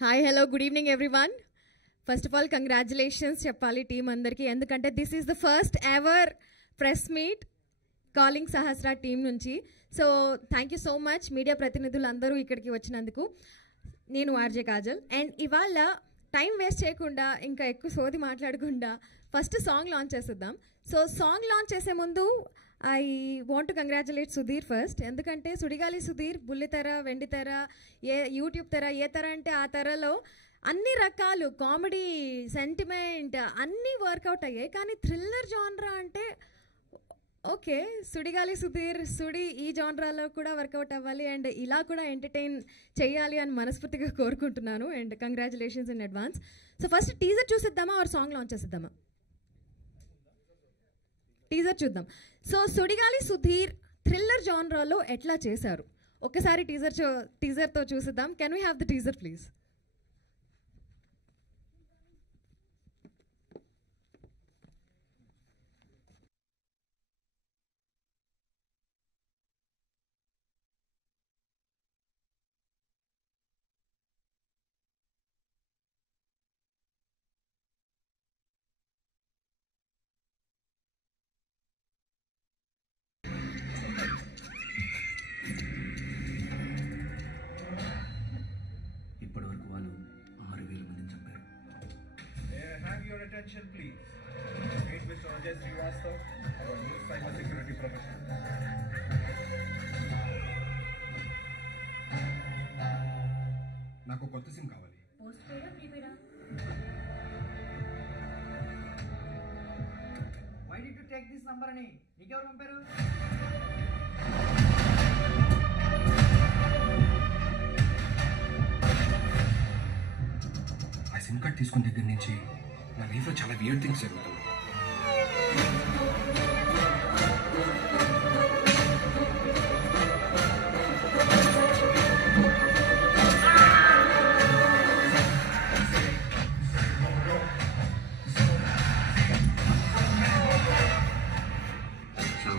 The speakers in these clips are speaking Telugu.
Hi hello good evening everyone. First of all congratulations చెప్పాలి టీం అందరికీ, ఎందుకంటే this is the first ever press meet calling Sahasra team నుంచి. So thank you so much media ప్రతినిధులు అందరూ ఇక్కడికి వచ్చినందుకు. నేను ఆర్జే కాజల్ అండ్ ఇవాళ టైం వేస్ట్ చేయకుండా ఇంకా ఎక్కువ సోది మాట్లాడకుండా ఫస్ట్ సాంగ్ లాంచ్ చేసేద్దాం. సో సాంగ్ లాంచ్ చేసే ముందు I want to congratulate Sudheer first, ఎందుకంటే సుడిగాలి సుధీర్ బుల్లితెర, వెండితెర, యూట్యూబ్ తెర, ఏ తెర అంటే ఆ తెరలో అన్ని రకాలు కామెడీ, సెంటిమెంట్ అన్నీ వర్కౌట్ అయ్యాయి. కానీ థ్రిల్లర్ జాన్రా అంటే ఓకే, సుడిగాలి సుధీర్ సుడి ఈ జాన్రాలో కూడా వర్కౌట్ అవ్వాలి అండ్ ఇలా కూడా ఎంటర్టైన్ చేయాలి అని మనస్ఫూర్తిగా కోరుకుంటున్నాను and congratulations in advance. So first teaser చూసిద్దామా ఆర్ సాంగ్ లాంచ్ చేసిద్దామా? టీజర్ చూద్దాం. సో సుడిగాలి సుధీర్ థ్రిల్లర్ జాన్రాలో ఎట్లా చేశారు ఒక్కసారి టీజర్తో చూసిద్దాం. Can we have the teaser please? Attention please. Meet Mr. Ajay Srivastav, our new cyber security professional. నాకు కొత్త సిమ్ కావాలి. పోస్ట్ పేడా ప్రీపెయిడా? Why did you take this number అని నీకెవరు పంపారు? ఆ సిమ్ కార్డ్ తీసుకున్న దగ్గర నుంచి నా లైఫ్లో చాలా వియర్డ్ థింగ్స్ జరుగుతుంది.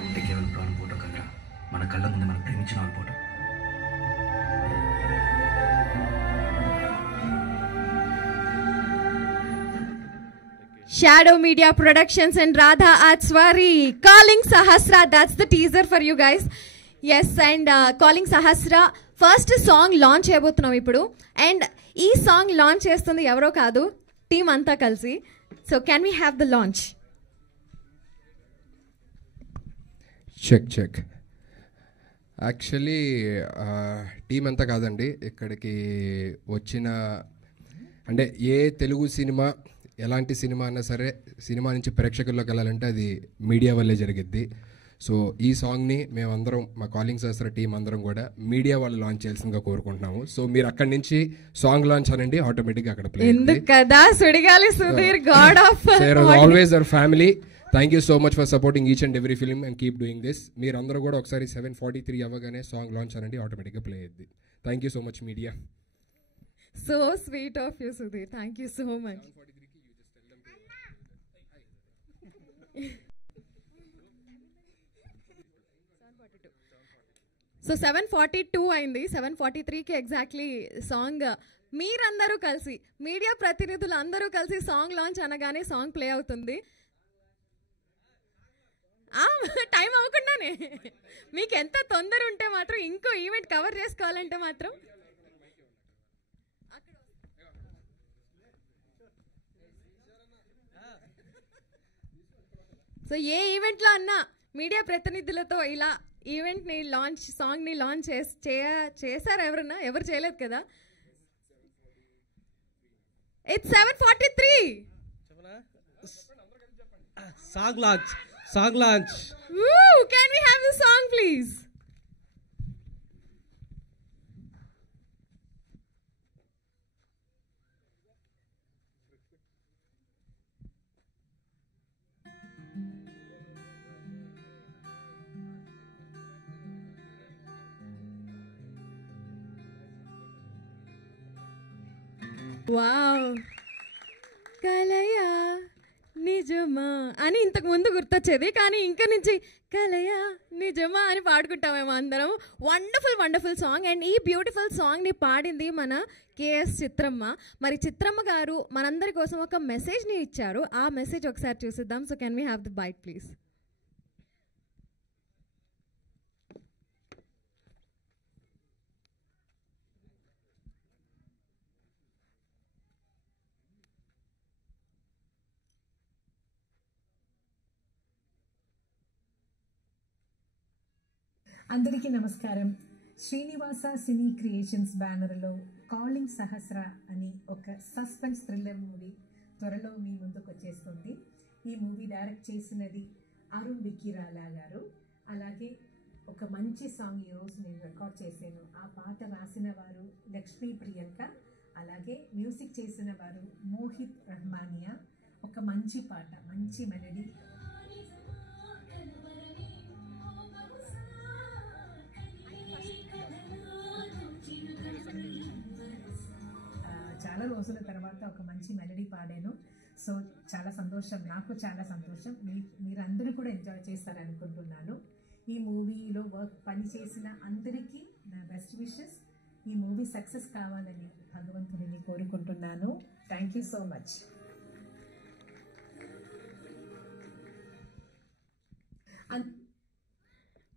ఉంటే కేవలం ప్రాణం పోవటం కదరా, మన కళ్ళ ముందు మనం ప్రేమించిన వాళ్ళు పోవటం. Shadow Media Productions and Radha Atswari calling Sahasra. That's the teaser for you guys. Yes, and calling Sahasra first song launch చేయబోతున్నాం ఇప్పుడు. అండ్ ఈ సాంగ్ లాంచ్ చేస్తుంది ఎవరో కాదు, టీమ్ అంతా కలిసి. So can we have the launch? Check actually team అంతా కాదండి ఇక్కడికి వచ్చిన, అంటే ఏ తెలుగు సినిమా ఎలాంటి సినిమా అన్నా సరే సినిమా నుంచి ప్రేక్షకుల్లోకి వెళ్ళాలంటే అది మీడియా వల్లే జరిగిద్ది. సో ఈ సాంగ్ని మేమందరం మా కాలింగ్ సహస్ర టీం అందరం కూడా మీడియా వాళ్ళు లాంచ్ చేయాల్సిందిగా కోరుకుంటున్నాము. సో మీరు అక్కడి నుంచి సాంగ్ లాంచ్ అనండి, ఆటోమేటిక్గా అక్కడ ప్లే ఎందుకు కదా Sudigali Sudheer god of always our family. Thank you so much for supporting each and every film and keep doing this. మీరందరూ కూడా ఒకసారి 7:43 అవ్వగానే సాంగ్ లాంచ్ అనండి, ఆటోమేటిక్గా ప్లే అయ్యింది. Thank you so much media. So sweet of you Sudheer, thank you so much. So 7:42 అయింది, 7:43కి ఎగ్జాక్ట్లీ సాంగ్ మీరందరూ కలిసి మీడియా ప్రతినిధులు అందరూ కలిసి సాంగ్ లాంచ్ అనగానే సాంగ్ ప్లే అవుతుంది. టైం అవ్వకుండానే మీకు ఎంత తొందర ఉంటే మాత్రం ఇంకో ఈవెంట్ కవర్ చేసుకోవాలంటే మాత్రం సో ఏ ఈవెంట్లో అన్నా మీడియా ప్రతినిధులతో ఇలా ఈవెంట్ని లాంచ్ సాంగ్ని లాంచ్ చేశారు ఎవరన్నా? ఎవరు చేయలేదు కదా. It's 7:43. Song launch. Woo! Can we have the song please? Wow. Kalaya నిజమా అని ఇంతకు ముందు గుర్తొచ్చేది, కానీ ఇంక నుంచి కలయా నిజమా అని పాడుకుంటామేమో అందరం. Wonderful wonderful song. అండ్ ఈ బ్యూటిఫుల్ సాంగ్ని పాడింది మన కేఎస్ చిత్రమ్మ. మరి చిత్రమ్మ గారు మనందరి కోసం ఒక మెసేజ్ని ఇచ్చారు. ఆ మెసేజ్ ఒకసారి చూసిద్దాం. So can we have the bite please? అందరికీ నమస్కారం. శ్రీనివాస సినీ క్రియేషన్స్ బ్యానర్లో కాలింగ్ సహస్ర అని ఒక సస్పెన్స్ థ్రిల్లర్ మూవీ త్వరలో మీ ముందుకు వచ్చేస్తుంది. ఈ మూవీ డైరెక్ట్ చేసినది అరుణ్ విక్కిరాలా గారు. అలాగే ఒక మంచి సాంగ్ ఈరోజు నేను రికార్డ్ చేశాను. ఆ పాట రాసిన వారు లక్ష్మీ ప్రియాంక, అలాగే మ్యూజిక్ చేసిన వారు మోహిత్ రహమానియా. ఒక మంచి పాట, మంచి మెలడీ. చాలా రోజుల తర్వాత ఒక మంచి మెలడీ పాడాను. సో చాలా సంతోషం, నాకు చాలా సంతోషం. మీరందరూ కూడా ఎంజాయ్ చేస్తారనుకుంటున్నాను. ఈ మూవీలో పనిచేసిన అందరికీ నా బెస్ట్ విషెస్. ఈ మూవీ సక్సెస్ కావాలని భగవంతుడిని కోరుకుంటున్నాను. Thank you so much.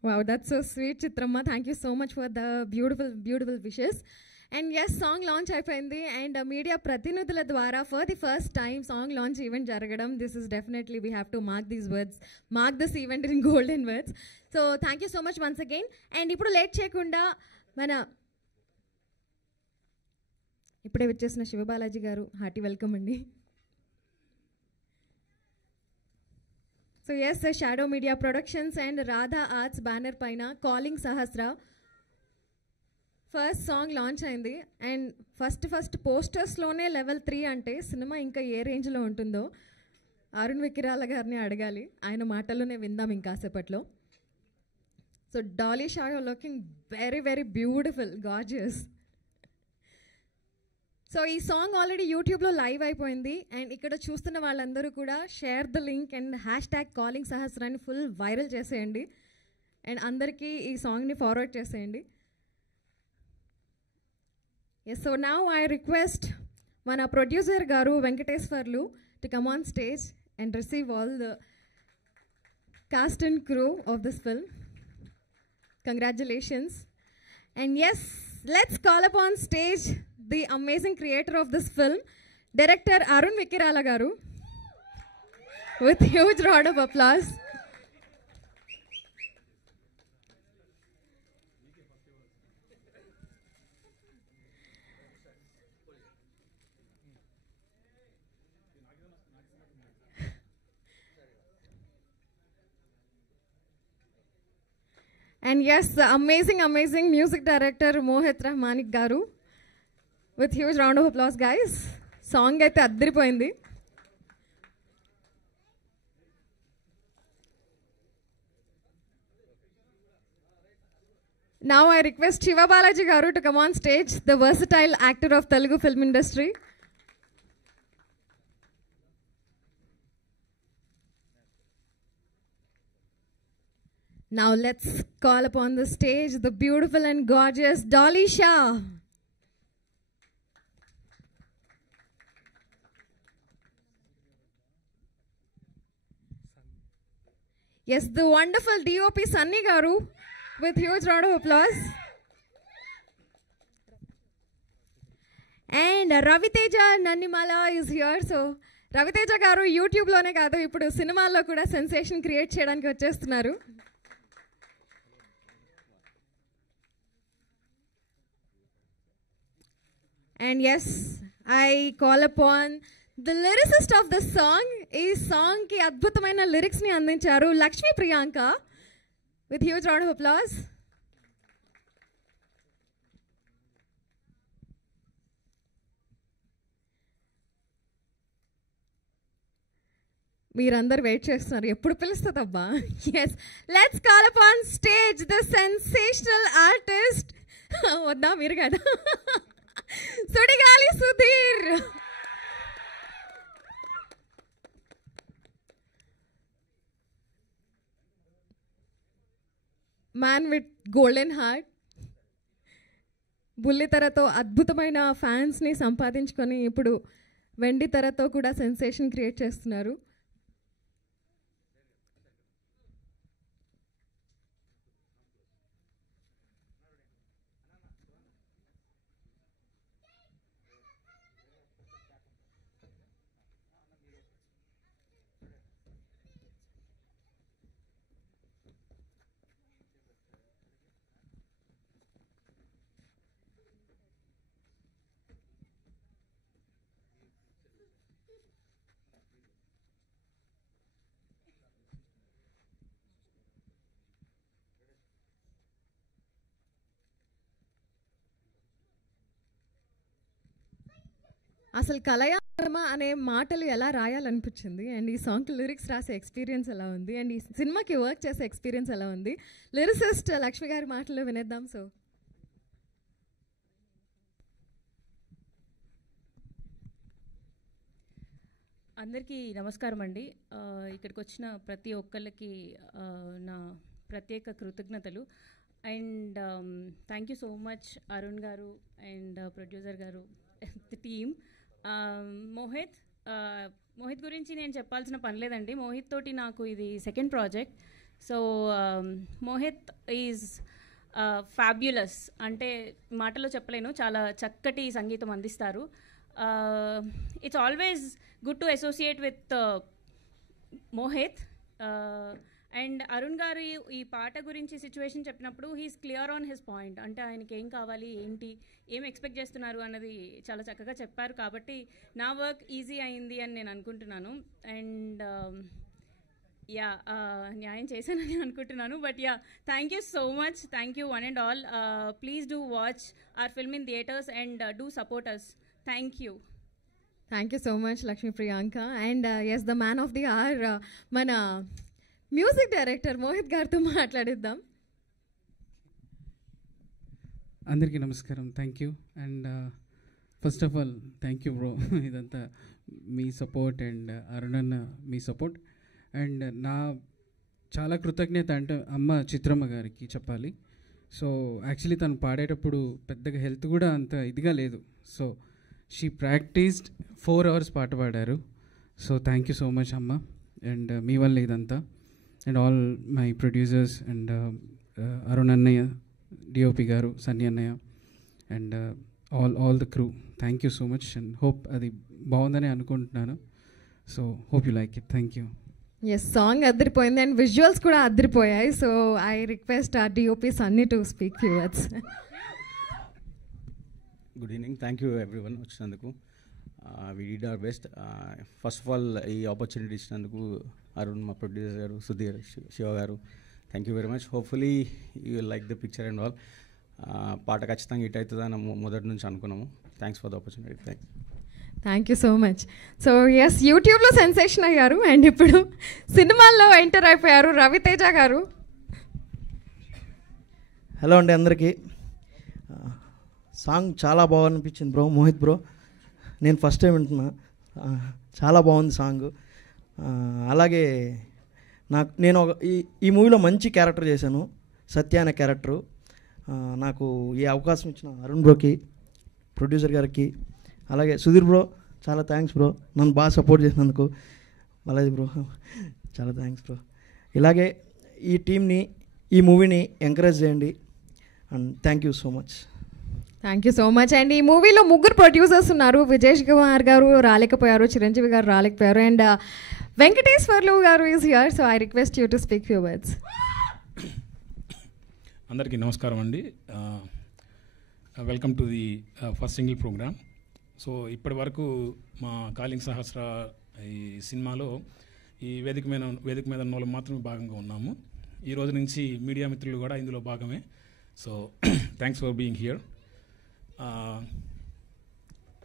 Wow, that's so sweet, Chitramma. Thank you so much for the beautiful wishes. And yes, song launch అయిపోయింది. And media ప్రతినిధుల ద్వారా for the first time song launch event జరగడం. This is definitely, we have to mark these words, mark this event in golden words. So thank you so much once again. And ఇప్పుడు లేట్ చేయకుండా మన ఇప్పుడే వచ్చేసిన శివబాలాజీ గారు, హార్టీ వెల్కమ్ అండి. So yes, shadow media productions and Radha arts banner పైన calling Sahasra first song launch అయింది. అండ్ ఫస్ట్ పోస్టర్స్లోనే లెవెల్ 3 అంటే సినిమా ఇంకా ఏ రేంజ్లో ఉంటుందో అరుణ్ విక్కిరాల గారిని అడగాలి. ఆయన మాటల్లోనే విందాం ఇంకాసేపట్లో. So Dolly Shah, you're looking very beautiful, gorgeous. So ఈ సాంగ్ ఆల్రెడీ యూట్యూబ్లో లైవ్ అయిపోయింది. అండ్ ఇక్కడ చూస్తున్న వాళ్ళందరూ కూడా share the link and #calling సహస్రాన్ని ఫుల్ వైరల్ చేసేయండి. అండ్ అందరికీ ఈ సాంగ్ని ఫార్వర్డ్ చేసేయండి. Yes, so now I request మన ప్రొడ్యూసర్ గారు Venkateswarlu to come on stage and receive all the cast and crew of this film. Congratulations. And yes, let's call up on stage the amazing creator of this film, director Arun Vikkirala garu, with huge round of applause. And yes, the amazing music director Mohit Rahmanik garu, with huge round of applause, guys. Song అయితే అద్దరిపోయింది. Now I request Shiva Balaji garu to come on stage, the versatile actor of Telugu film industry. Now let's call upon the stage the beautiful and gorgeous Dolly Shah. Yes, the wonderful DOP Sunny garu, with huge round of applause. And Raviteja Nannimala is here. So Raviteja garu YouTube lone kaadu, ippudu సినిమాల్లో కూడా సెన్సేషన్ క్రియేట్ చేయడానికి వచ్చేస్తున్నారు. And yes, I call upon the lyricist of the song. ఈ సాంగ్ కి అద్భుతమైన లిరిక్స్ ని అందించారు Lakshmi Priyanka, with huge round of applause. మీరందరూ వెయిట్ చేస్తున్నారు, ఎప్పుడు పిలుస్తుందబ్బా. Yes, let's call upon stage the sensational artist. వద్దా మీరు కదా, Sudigali Sudheer. Man with golden heart. బుల్లితెరతో అద్భుతమైన ఫ్యాన్స్ని సంపాదించుకొని ఇప్పుడు వెండి తెరతో కూడా సెన్సేషన్ క్రియేట్ చేస్తున్నారు. అసలు కలయామ అనే మాటలు ఎలా రాయాలనిపించింది, అండ్ ఈ సాంగ్కి లిరిక్స్ రాసే ఎక్స్పీరియన్స్ ఎలా ఉంది, అండ్ ఈ సినిమాకి వర్క్ చేసే ఎక్స్పీరియన్స్ ఎలా ఉంది, లిరిసిస్ట్ లక్ష్మి గారి మాటల్లో వినేద్దాం. సో అందరికీ నమస్కారం అండి. ఇక్కడికి వచ్చిన ప్రతి ఒక్కళ్ళకి నా ప్రత్యేక కృతజ్ఞతలు. And thank you so much Arun గారు అండ్ ప్రొడ్యూసర్ గారు, ది టీమ్. మోహిత్ గురించి నేను చెప్పాల్సిన పని లేదండి. మోహిత్ తోటి నాకు ఇది second project. So Mohit is fabulous, అంటే మాటలో చెప్పలేను, చాలా చక్కటి సంగీతం అందిస్తారు. It's always good to associate with Mohit. And Arun గారు ఈ పాట గురించి సిచ్యువేషన్ చెప్పినప్పుడు he's clear on his point, అంటే ఆయనకి ఏం కావాలి, ఏంటి, ఏం ఎక్స్పెక్ట్ చేస్తున్నారు అన్నది చాలా చక్కగా చెప్పారు. కాబట్టి నా వర్క్ ఈజీ అయింది అని నేను అనుకుంటున్నాను. అండ్ యా, న్యాయం చేశానని అనుకుంటున్నాను. But yeah, thank you so much. Thank you one and all. Please do watch our film in theatres and do support us. Thank you. Thank you so much Lakshmi Priyanka. And yes, the man of the hour మన మ్యూజిక్ డైరెక్టర్ మోహిత్ గారితో మాట్లాడిద్దాం. అందరికీ నమస్కారం. Thank you. And first of all thank you bro, ఇదంతా మీ సపోర్ట్ అండ్ అరుణ్ అన్న మీ సపోర్ట్. అండ్ నా చాలా కృతజ్ఞత అంటే అమ్మ చిత్రమ్మ గారికి చెప్పాలి. సో యాక్చువల్లీ తను పాడేటప్పుడు పెద్దగా హెల్త్ కూడా అంత ఇదిగా లేదు. సో షీ ప్రాక్టీస్డ్ 4 hours పాట పాడారు. So thank you so much అమ్మ. అండ్ మీ వల్ల ఇదంతా. And all my producers and Arun అన్నయ్య, డిఓపి గారు, సన్నీ అన్నయ్య, and all the crew, thank you so much. And hope అది బాగుందని అనుకుంటున్నాను. So hope you like it. Thank you. Yes, song అదిరిపోయింది అండ్ విజువల్స్ కూడా అదిరిపోయాయి. So I request our DOP Sunny to speak few words. Good evening. Thank you everyone వచ్చినందుకు. We did our best. First of all ఈ ఆపర్చునిటీ ఇచ్చినందుకు అరుణ్, మా ప్రొడ్యూసర్ గారు, సుధీర్, శివ గారు, thank you very much. Hopefully you will like the picture and all. పాట ఖచ్చితంగా హిట్ అవుతుందని మొదటి నుంచి అనుకున్నాము. Thanks for the opportunity. Thank you so much. So yes, యూట్యూబ్లో సెన్సేషన్ అయ్యారు అండ్ ఇప్పుడు సినిమాల్లో ఎంటర్ అయిపోయారు రవితేజ గారు. హలో అండి అందరికీ. సాంగ్ చాలా బాగా అనిపించింది బ్రో, మోహిత్ బ్రో. నేను ఫస్ట్ టైం వింటున్నా, చాలా బాగుంది సాంగ్. అలాగే నేను ఈ మూవీలో మంచి క్యారెక్టర్ చేశాను, సత్య అనే క్యారెక్టరు. నాకు ఈ అవకాశం ఇచ్చిన అరుణ్ బ్రోకి, ప్రొడ్యూసర్ గారికి, అలాగే సుధీర్ బ్రో చాలా థ్యాంక్స్ బ్రో, నన్ను బాగా సపోర్ట్ చేసినందుకు. బాలాజీ బ్రో చాలా థ్యాంక్స్ బ్రో. ఇలాగే ఈ టీంని, ఈ మూవీని ఎంకరేజ్ చేయండి. And thank you so much. Thank you so much. And ఈ మూవీలో 3 ప్రొడ్యూసర్స్ ఉన్నారు. విజేష్ కుమార్ గారు రాలేకపోయారు, చిరంజీవి గారు రాలేకపోయారు, అండ్ వెంకటేశ్వర్లు గారు is here. So I request you to speak few words. అందరికీ నమస్కారం అండి. Welcome to the first single programme. So ఇప్పటి వరకు మా కాలింగ్ సహస్ర ఈ సినిమాలో ఈ వేదిక మీద ఉన్న వాళ్ళు మాత్రమే భాగంగా ఉన్నాము. ఈ రోజు నుంచి మీడియా మిత్రులు కూడా ఇందులో భాగమే. So thanks for being here.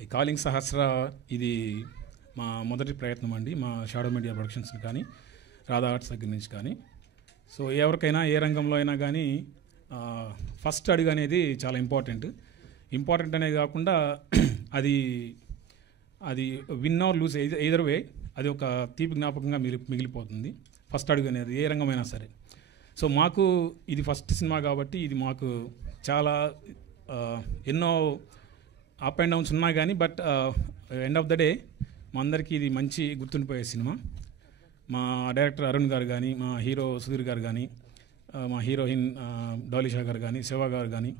ఈ కాలింగ్ సహస్ర ఇది మా మొదటి ప్రయత్నం అండి, మా షాడో మీడియా ప్రొడక్షన్స్ కానీ, రాధా ఆర్ట్స్ దగ్గర నుంచి కానీ. సో ఎవరికైనా ఏ రంగంలో అయినా కానీ ఫస్ట్ అడుగు అనేది చాలా ఇంపార్టెంట్ అనేది కాకుండా అది విన్ ఆర్ లూజ్ ఎయిదర్ వే అది ఒక తీపి జ్ఞాపకంగా మిగిలిపోతుంది. ఫస్ట్ అడుగు అనేది ఏ రంగమైనా సరే. సో మాకు ఇది ఫస్ట్ సినిమా కాబట్టి ఇది మాకు చాలా ఎన్నో అప్ అండ్ డౌన్స్ ఉన్నా కానీ but end of the day మా అందరికీ ఇది మంచి గుర్తుండిపోయే సినిమా. మా డైరెక్టర్ అరుణ్ గారు కానీ, మా హీరో సుధీర్ గారు కానీ, మా హీరోయిన్ డాలిషా గారు కానీ, శివ గారు కానీ,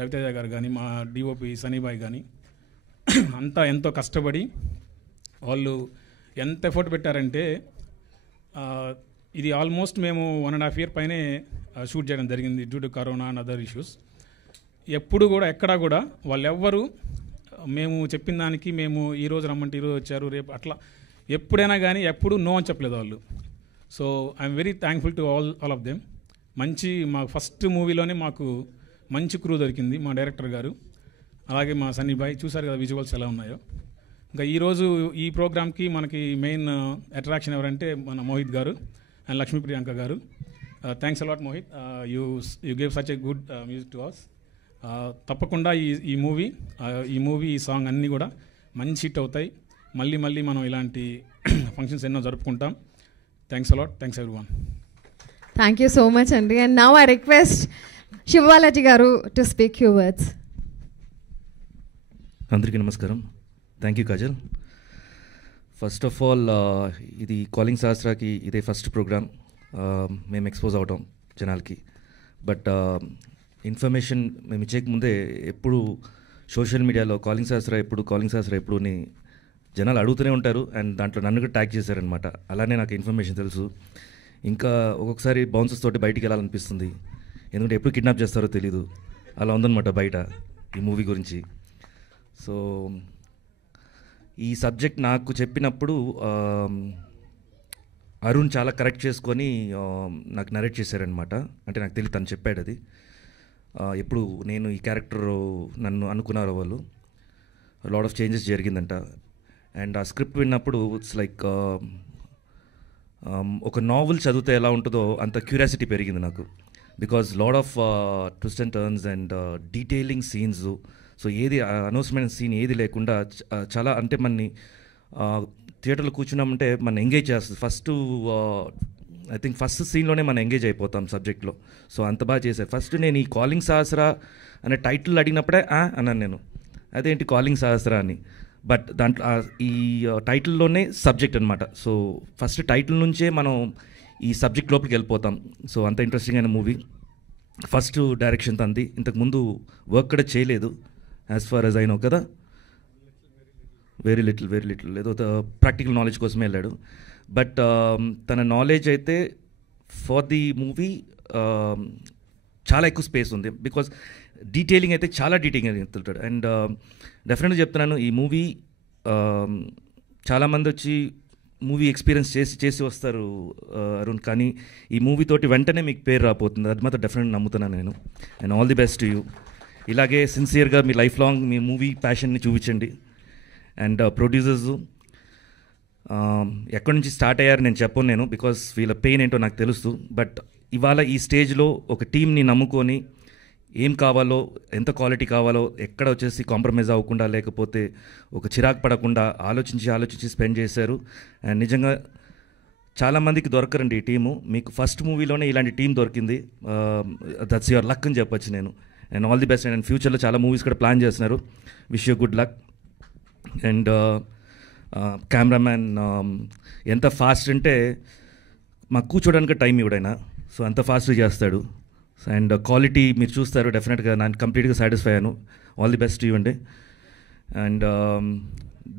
రవితేజ గారు కానీ, మా డిఓపి సనీబాయ్ కానీ అంతా ఎంతో కష్టపడి వాళ్ళు ఎంత ఎఫర్ట్ పెట్టారంటే ఇది ఆల్మోస్ట్ మేము 1.5 year పైనే షూట్ చేయడం జరిగింది due to corona and other issues. ఎప్పుడు కూడా ఎక్కడా కూడా వాళ్ళెవ్వరూ మేము చెప్పిన దానికి మేము ఈరోజు రమ్మంటే ఈరోజు వచ్చారు రేపు అట్లా ఎప్పుడైనా కానీ ఎప్పుడు నో అని చెప్పలేదు వాళ్ళు. So I'm very thankful to all of them. మంచి మా ఫస్ట్ మూవీలోనే మాకు మంచి క్రూ దొరికింది, మా డైరెక్టర్ గారు, అలాగే మా సన్నీబాయ్. చూసారు కదా విజువల్స్ ఎలా ఉన్నాయో. ఇంకా ఈరోజు ఈ ప్రోగ్రామ్కి మనకి మెయిన్ అట్రాక్షన్ ఎవరంటే మన మోహిత్ గారు అండ్ లక్ష్మీ ప్రియాంక గారు. Thanks a lot Mohit, you gave such a good music to us. తప్పకుండా ఈ మూవీ ఈ సాంగ్ అన్నీ కూడా మంచి హిట్ అవుతాయి. మళ్ళీ మనం ఇలాంటి ఫంక్షన్స్ ఎన్నో జరుపుకుంటాం. Thanks a lot, thanks everyone. Thank you so much అండి. And now I request Sivabalaji గారు టు స్పీక్ యూ వర్డ్స్. అందరికీ నమస్కారం. Thank you Kajal. First of all ఇది కాలింగ్ సహస్రాకి ఇదే ఫస్ట్ ప్రోగ్రామ్ మేము ఎక్స్పోజ్ అవటం జనాలకి. బట్ ఇన్ఫర్మేషన్ మేము ఇచ్చేయకముందే ఎప్పుడు సోషల్ మీడియాలో కాలింగ్ సహస్రా ఎప్పుడు అని జనాలు అడుగుతూనే ఉంటారు. అండ్ దాంట్లో నన్ను కూడా ట్యాగ్ చేశారనమాట. అలానే నాకు ఇన్ఫర్మేషన్ తెలుసు. ఇంకా ఒక్కొక్కసారి బౌన్సర్స్ తోటి బయటికి వెళ్ళాలనిపిస్తుంది, ఎందుకంటే ఎప్పుడు కిడ్నాప్ చేస్తారో తెలీదు. అలా ఉందన్నమాట బయట ఈ మూవీ గురించి. సో ఈ సబ్జెక్ట్ నాకు చెప్పినప్పుడు అరుణ్ చాలా కరెక్ట్ చేసుకొని నాకు నరేట్ చేశారనమాట. అంటే నాకు తెలియదు, తను చెప్పాడు అది. ఎప్పుడు నేను ఈ క్యారెక్టర్ నన్ను అనుకున్నారు వాళ్ళు, లాట్ ఆఫ్ చేంజెస్ జరిగిందంట. అండ్ ఆ స్క్రిప్ట్ విన్నప్పుడు ఇట్స్ లైక్ ఒక నావెల్ చదివితే ఎలా ఉంటుందో అంత క్యూరియాసిటీ పెరిగింది నాకు. Because lot of twist and turns and detailing scenes. So ఏది అనౌన్స్మెంట్ సీన్ ఏది లేకుండా చాలా అంటే మనని థియేటర్లో కూర్చున్నామంటే మనం ఎంగేజ్ చేస్తుంది. ఐ థింక్ ఫస్ట్ సీన్లోనే మనం ఎంగేజ్ అయిపోతాం సబ్జెక్ట్లో. సో అంత బాగా చేశారు. ఫస్ట్ నేను ఈ కాలింగ్ సహస్రా అనే టైటిల్ అడిగినప్పుడే అన్నాను నేను, అదేంటి కాలింగ్ సహస్రా అని. బట్ దాంట్లో ఈ టైటిల్లోనే సబ్జెక్ట్ అనమాట. సో ఫస్ట్ టైటిల్ నుంచే మనం ఈ సబ్జెక్ట్ లోపలికి వెళ్ళిపోతాం. సో అంత ఇంట్రెస్టింగ్ అయిన మూవీ. ఫస్ట్ డైరెక్షన్ తంది, ఇంతకుముందు వర్క్ కూడా చేయలేదు as far as I know కదా. వెరీ లిటిల్ ఏదో ప్రాక్టికల్ నాలెడ్జ్ కోసమే వెళ్ళాడు. బట్ తన నాలెడ్జ్ అయితే ఫర్ ది మూవీ చాలా ఎక్కువ స్పేస్ ఉంది. బికాజ్ డీటెయిలింగ్ అయితే చాలా డీటెయిలింగ్ వెళ్తుంటాడు. అండ్ డెఫినెట్గా చెప్తున్నాను, ఈ మూవీ చాలామంది వచ్చి మూవీ ఎక్స్పీరియన్స్ చేసి వస్తారు అరుణ్, కానీ ఈ మూవీ తోటి వెంటనే మీకు పేరు రాబోతుంది. అది మాత్రం డెఫినెట్గా నమ్ముతున్నాను నేను. And all the best to you. ఇలాగే సిన్సియర్గా మీ లైఫ్ లాంగ్ మీ మూవీ ప్యాషన్ని చూపించండి. అండ్ ప్రొడ్యూసర్స్ ఎక్కడి నుంచి స్టార్ట్ అయ్యారు నేను చెప్పను నేను, బికాస్ వీళ్ళ పెయిన్ ఏంటో నాకు తెలుసు. బట్ ఇవాళ ఈ స్టేజ్లో ఒక టీంని నమ్ముకొని ఏం కావాలో, ఎంత క్వాలిటీ కావాలో, ఎక్కడ వచ్చేసి కాంప్రమైజ్ అవ్వకుండా, లేకపోతే ఒక చిరాకు పడకుండా ఆలోచించి స్పెండ్ చేశారు. అండ్ నిజంగా చాలామందికి దొరకరండి ఈ టీము. మీకు ఫస్ట్ మూవీలోనే ఇలాంటి టీం దొరికింది. దట్స్ యువర్ లక్ అని చెప్పొచ్చు నేను. And all the best. And ఫ్యూచర్లో చాలా మూవీస్ కూడా ప్లాన్ చేస్తున్నారు. Wish you good luck. And cameraman ఎంత ఫాస్ట్ అంటే మాకు కూర్చోడానికి టైం ఇవ్వడైనా, సో అంత ఫాస్ట్గా చేస్తాడు. అండ్ క్వాలిటీ మీరు చూస్తారు డెఫినెట్గా. నేను కంప్లీట్గా సాటిస్ఫై అయ్యాను. ఆల్ ది బెస్ట్ ఇవ్వండి. అండ్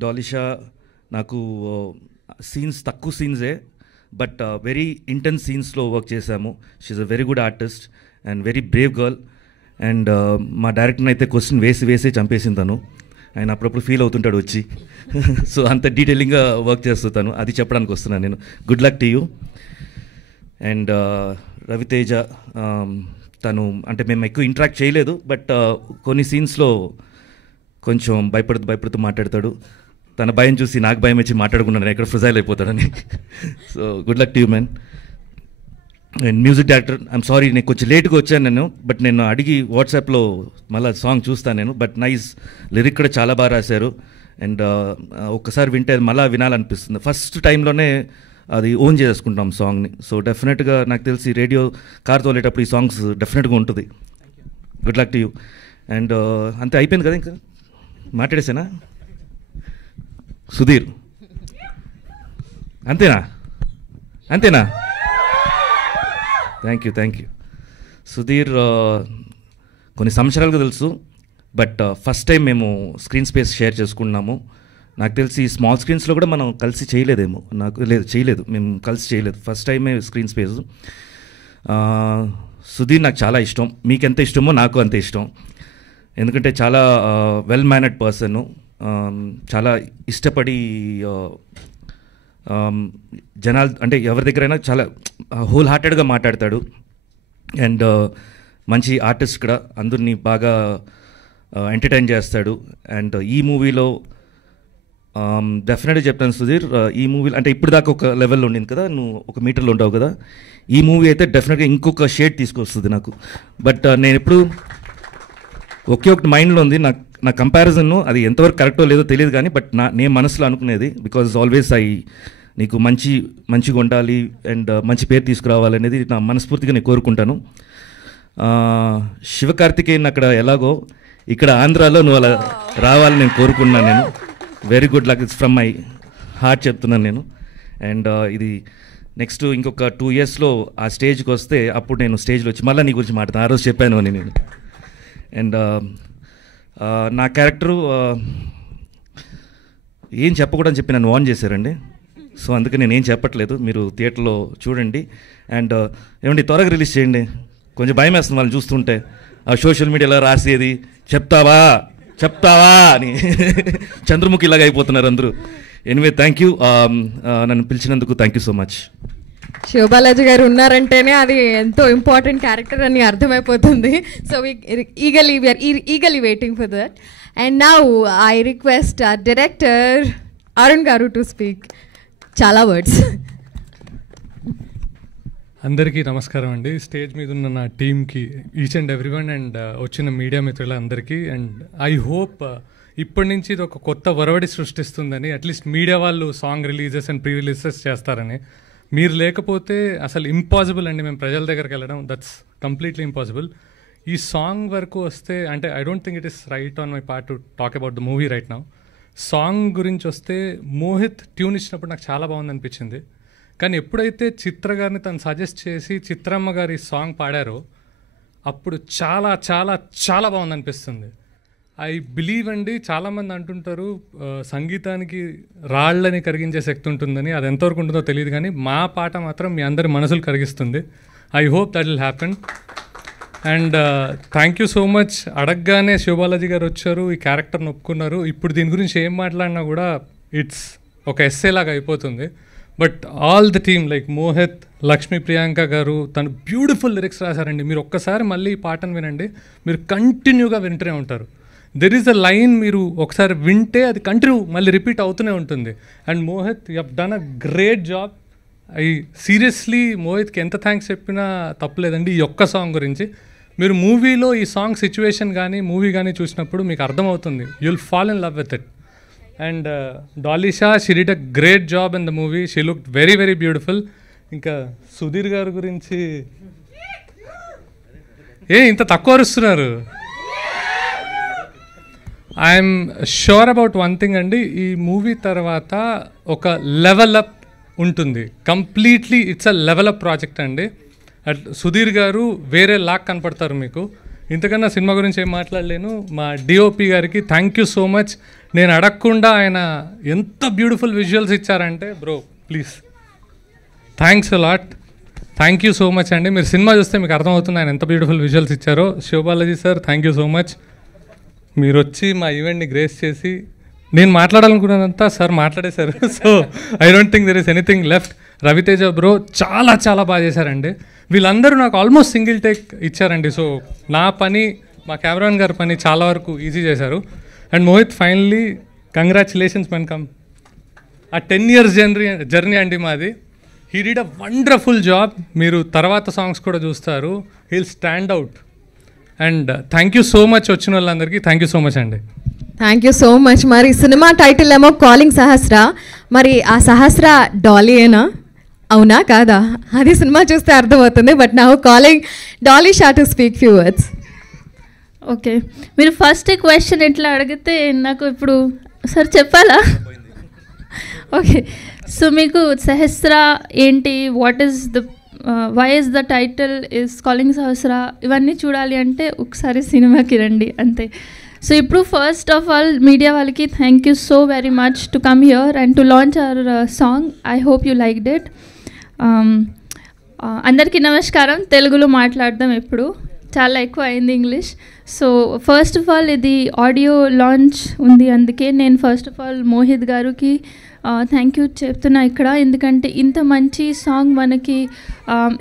డాలిషా నాకు సీన్స్ తక్కువ సీన్సే, బట్ వెరీ ఇంటెన్స్ సీన్స్లో వర్క్ చేశాము. She's a very good artist and very brave girl. And మా డైరెక్టర్ని అయితే క్వశ్చన్ వేసి చంపేసింది తను. ఆయన అప్పుడప్పుడు ఫీల్ అవుతుంటాడు వచ్చి. సో అంత డీటెయిలింగ్గా వర్క్ చేస్తాను, అది చెప్పడానికి వస్తున్నాను నేను. Good luck to you. And Ravi Teja, తను అంటే మేము ఎక్కువ ఇంటరాక్ట్ చేయలేదు, బట్ కొన్ని సీన్స్లో కొంచెం భయపడుతూ మాట్లాడతాడు. తన భయం చూసి నాకు భయం వచ్చి మాట్లాడుకున్నాను ఎక్కడ ఫ్రిజైల్ అయిపోతాడని. So good luck to you man. And music director, I'm sorry నేను కొంచెం లేట్గా వచ్చాను నేను, బట్ నేను అడిగి వాట్సాప్లో మళ్ళీ సాంగ్ చూస్తాను నేను. బట్ నైస్ లిరిక్ కూడా చాలా బాగా రాశారు. అండ్ ఒక్కసారి వింటే మళ్ళీ వినాలనిపిస్తుంది. ఫస్ట్ టైంలోనే అది ఓన్ చేసుకుంటాం సాంగ్ని. సో డెఫినెట్గా నాకు తెలిసి రేడియో కార్ తోలేటప్పుడు ఈ సాంగ్స్ డెఫినెట్గా ఉంటుంది. Good luck to you. And అంతే అయిపోయింది కదా, ఇంకా మాట్లాడేసానా? సుధీర్ అంతేనా? Thank you. సుధీర్ కొన్ని సంవత్సరాలుగా తెలుసు, బట్ ఫస్ట్ టైం మేము స్క్రీన్ స్పేస్ షేర్ చేసుకున్నాము. నాకు తెలిసి స్మాల్ స్క్రీన్స్లో కూడా మనం కలిసి చేయలేదేమో, చేయలేదు, మేము కలిసి చేయలేదు, ఫస్ట్ టైమే స్క్రీన్ స్పేస్. సుధీర్ నాకు చాలా ఇష్టం, మీకు ఎంత ఇష్టమో నాకు అంతే ఇష్టం. ఎందుకంటే చాలా వెల్ మేనర్డ్ పర్సన్, చాలా ఇష్టపడి జనాలు అంటే ఎవరి దగ్గరైనా చాలా హోల్ హార్టెడ్గా మాట్లాడతాడు. అండ్ మంచి ఆర్టిస్ట్ కూడా, అందరినీ బాగా ఎంటర్టైన్ చేస్తాడు. అండ్ ఈ మూవీలో డెఫినెట్గా చెప్తాను సుధీర్, ఈ మూవీలో అంటే ఇప్పుడు దాకా ఒక లెవెల్లో ఉండింది కదా, నువ్వు ఒక మీటర్లో ఉంటావు కదా, ఈ మూవీ అయితే డెఫినెట్గా ఇంకొక షేడ్ తీసుకొస్తుంది నాకు. బట్ నేను ఎప్పుడు ఒకే ఒకటి మైండ్లో ఉంది, నా కంపారిజన్ అది ఎంతవరకు కరెక్టో లేదో తెలియదు కానీ, బట్ నేను మనసులో అనుకునేది, బికాజ్ ఆల్వేస్ నీకు మంచిగా ఉండాలి అండ్ మంచి పేరు తీసుకురావాలనేది నా మనస్ఫూర్తిగా నేను కోరుకుంటాను. శివకార్తికేయన్ అక్కడ ఎలాగో ఇక్కడ ఆంధ్రాలో నువ్వు అలా రావాలని నేను కోరుకున్నాను. నేను very good luck, it's from my heart చెప్తున్నాను నేను. అండ్ ఇది నెక్స్ట్ ఇంకొక 2 yearsలో ఆ స్టేజ్కి వస్తే అప్పుడు నేను స్టేజ్లో వచ్చి మళ్ళీ నీ గురించి మాట్లాడతాను. ఆ రోజు చెప్పాను అని నేను. అండ్ నా క్యారెక్టరు ఏం చెప్పకూడదని చెప్పి నన్ను వార్న్ చేశారండి. సో అందుకే నేను ఏం చెప్పట్లేదు, మీరు థియేటర్లో చూడండి. అండ్ ఏమండి త్వరగా రిలీజ్ చేయండి, కొంచెం భయం వేస్తుంది వాళ్ళని చూస్తుంటే, ఆ సోషల్ మీడియాలో రాసేది చెప్తావా అని చంద్రముఖి ఇలాగ అయిపోతున్నారు అందరూ. ఎనీవే థ్యాంక్ యూ, నన్ను పిలిచినందుకు thank you so much. Sivabalaji గారు ఉన్నారంటేనే అది ఎంతో ఇంపార్టెంట్ క్యారెక్టర్ అని అర్థమైపోతుంది. So eagerly waiting for that. And now I request director Arun గారు టు స్పీక్ చాలా వర్డ్స్. అందరికీ నమస్కారం అండి. స్టేజ్ మీద ఉన్న నా టీమ్కి, ఈచ్ అండ్ ఎవ్రీవన్, అండ్ వచ్చిన మీడియా మిత్రులందరికీ. అండ్ ఐ హోప్ ఇప్పటి నుంచి ఇది ఒక కొత్త ఒరవడి సృష్టిస్తుందని, అట్లీస్ట్ మీడియా వాళ్ళు song releases and pre releases చేస్తారని. మీరు లేకపోతే అసలు ఇంపాసిబుల్ అండి మేము ప్రజల దగ్గరికి వెళ్ళడం, దట్స్ కంప్లీట్లీ ఇంపాసిబుల్. ఈ సాంగ్ వరకు వస్తే అంటే I don't think it is right on my part to talk about the movie right now. Song గురించి వస్తే మోహిత్ ట్యూన్ ఇచ్చినప్పుడు నాకు చాలా బాగుంది అనిపించింది. కానీ ఎప్పుడైతే చిత్ర గారిని తను సజెస్ట్ చేసి చిత్రమ్మ గారి సాంగ్ పాడారో అప్పుడు చాలా చాలా చాలా బాగుంది అనిపిస్తుంది. ఐ బిలీవ్ అండి, చాలామంది అంటుంటారు సంగీతానికి రాళ్ళని కరిగించే శక్తి ఉంటుందని. అది ఎంతవరకు ఉంటుందో తెలియదు కానీ మా పాట మాత్రం మీ అందరి మనసులు కరిగిస్తుంది. I hope that will happen. And thank you so much. అడగగానే శివబాలాజీ గారు వచ్చారు, ఈ క్యారెక్టర్ని ఒప్పుకున్నారు. ఇప్పుడు దీని గురించి ఏం మాట్లాడినా కూడా ఇట్స్ ఒక ఎస్సే లాగా అయిపోతుంది. But all the team like Mohit, Lakshmi Priyanka గారు తను బ్యూటిఫుల్ లిరిక్స్ రాశారండి. మీరు ఒక్కసారి మళ్ళీ ఈ పాటను వినండి, మీరు కంటిన్యూగా వింటూనే ఉంటారు. దెర్ ఈజ్ అ లైన్ మీరు ఒకసారి వింటే అది కంటిన్యూ మళ్ళీ రిపీట్ అవుతూనే ఉంటుంది. And Mohit, you have done a great job. Seriously మోహిత్కి ఎంత థ్యాంక్స్ చెప్పినా తప్పలేదండి ఈ ఒక్క సాంగ్ గురించి. మీరు మూవీలో ఈ సాంగ్ సిచ్యువేషన్ కానీ మూవీ కానీ చూసినప్పుడు మీకు అర్థమవుతుంది, you will fall in love with it. And Dollysha, she did a great job in the movie, she looked very very beautiful. ఇంకా సుధీర్ గారి గురించి ఇంత తక్కువ అరుస్తున్నారు? I'm sure about one thing అండి, ఈ మూవీ తర్వాత ఒక లెవెల్ అప్ ఉంటుంది. Completely it's a level up project అండి. సుధీర్ గారు వేరే లాక్ కనపడతారు మీకు. ఇంతకన్నా సినిమా గురించి ఏం మాట్లాడలేను. మా డిఓపి గారికి థ్యాంక్ యూ సో మచ్. నేను అడగకుండా ఆయన ఎంత బ్యూటిఫుల్ విజువల్స్ ఇచ్చారంటే bro please thanks a lot. Thank you so much అండి. మీరు సినిమా చూస్తే మీకు అర్థమవుతుంది ఆయన ఎంత బ్యూటిఫుల్ విజువల్స్ ఇచ్చారో. Sivabalaji sir thank you so much. మీరు వచ్చి మా ఈవెంట్ని గ్రేస్ చేసి, నేను మాట్లాడాలనుకున్నదంతా సార్ మాట్లాడేశారు. So I don't think there is anything left. Raviteja bro చాలా చాలా బాగా చేశారండి. వీళ్ళందరూ నాకు ఆల్మోస్ట్ సింగిల్ టేక్ ఇచ్చారండి. సో నా పని, మా కెమెరాన్ గారి పని చాలా వరకు ఈజీ చేశారు. అండ్ మోహిత్, ఫైనల్లీ కంగ్రాచులేషన్స్ మెన్కమ్. ఆ 10 years జర్నీ అండి మాది. He did a wonderful job. మీరు తర్వాత సాంగ్స్ కూడా చూస్తారు, he'll stand out. And thank you so much వచ్చిన వాళ్ళందరికీ థ్యాంక్ యూ సో మచ్ అండి. Thank you so much. మరి సినిమా టైటిల్ ఏమో కాలింగ్ సహస్ర, మరి ఆ సహస్ర డాలీయేనా అవునా కాదా అది సినిమా చూస్తే అర్థమవుతుంది. బట్ నా calling Dolly Shah to speak few words. Okay, మీరు ఫస్ట్ క్వశ్చన్ ఎట్లా అడిగితే నాకు ఇప్పుడు సార్ చెప్పాలా? ఓకే, సో మీకు సహస్ర ఏంటి, what is the why is the title is calling Sahasra, ఇవన్నీ చూడాలి అంటే ఒకసారి సినిమాకి రండి అంతే. సో ఇప్పుడు ఫస్ట్ ఆఫ్ ఆల్ మీడియా వాళ్ళకి thank you so very much to come here and to launch our song. I hope you liked it. అందరికీ నమస్కారం. తెలుగులో మాట్లాడదాం, ఎప్పుడు చాలా ఎక్కువ అయింది English. So first of all ఇది ఆడియో లాంచ్ ఉంది, అందుకే నేను ఫస్ట్ ఆఫ్ ఆల్ మోహిత్ గారికి థ్యాంక్ యూ చెప్తున్నా ఇక్కడ, ఎందుకంటే ఇంత మంచి సాంగ్ మనకి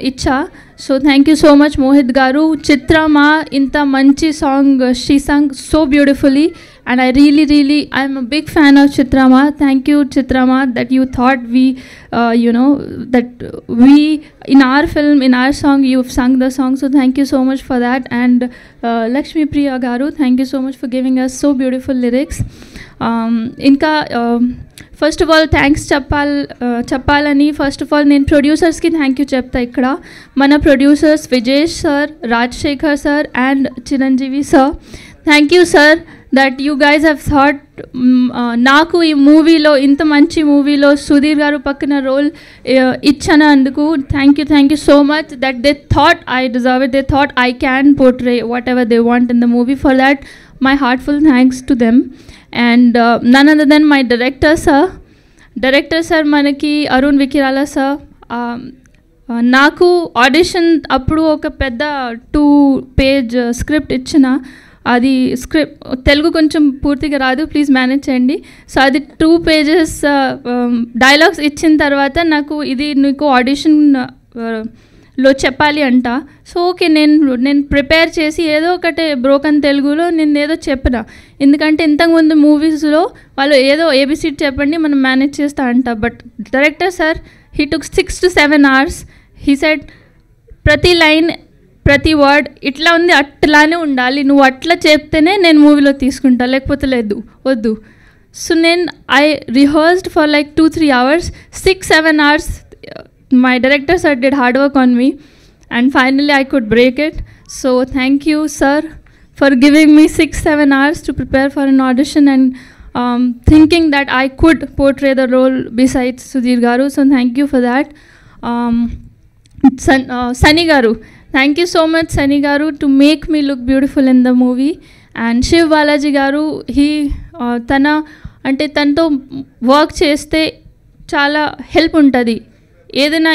ఇచ్చా. So thank you so much Mohit గారు. చిత్రమా ఇంత మంచి song, she song so beautifully and I really I'm a big fan of Chitrama. Thank you Chitrama that you thought we that we in our film, in our song, you've sung the song, so thank you so much for that. And Lakshmi Priya garu, thank you so much for giving us so beautiful lyrics. Inka first of all thanks చెప్పాలని ఫస్ట్ ఆఫ్ ఆల్ నేను ప్రొడ్యూసర్స్కి థ్యాంక్ యూ చెప్తా. ఇక్కడ మన producers Vijesh sir, Rajasekhar sir and Chiranjeevi sir, thank you sir that you guys have thought నాకు ఈ మూవీలో, ఇంత మంచి మూవీలో సుధీర్ గారు పక్కన రోల్ ఇచ్చినందుకు thank you so much. That they thought I deserve it, they thought I can portray whatever they want in the movie. For that my heartful thanks to them. And none other than my director sir మనకి అరుణ్ వికిరాల సార్. నాకు ఆడిషన్ అప్పుడు ఒక పెద్ద 2-page స్క్రిప్ట్ ఇచ్చిన, అది స్క్రిప్ట్ తెలుగు కొంచెం పూర్తిగా రాదు, ప్లీజ్ మేనేజ్ చేయండి. సో అది 2 pages డైలాగ్స్ ఇచ్చిన తర్వాత నాకు ఇది నీకు ఆడిషన్లో చెప్పాలి అంట. సో ఓకే, నేను ప్రిపేర్ చేసి ఏదో ఒకటి బ్రోకన్ తెలుగులో నేను ఏదో చెప్పిన, ఎందుకంటే ఇంతకుముందు మూవీస్లో వాళ్ళు ఏదో ఏబిసిడ్ చెప్పండి మనం మేనేజ్ చేస్తా అంట. But director sir he took 6 to 7 hours. He said ప్రతి లైన్ ప్రతి వర్డ్ ఇట్లా ఉంది, అట్లానే ఉండాలి, నువ్వు అట్లా చెప్తేనే నేను మూవీలో తీసుకుంటా, లేకపోతే లేదు వద్దు. So I rehearsed for like 2-3 hours, 6-7 hours. My director sir did hard work on me and finally I could break it. So thank you sir for giving me 6-7 hours to prepare for an audition and thinking that I could portray the role besides Sudhir garu. So thank you for that. Sunny garu, thank you so much Sunny garu to make me look beautiful in the movie. And Shiv Balaji garu, he తనతో వర్క్ చేస్తే చాలా హెల్ప్ ఉంటుంది. ఏదైనా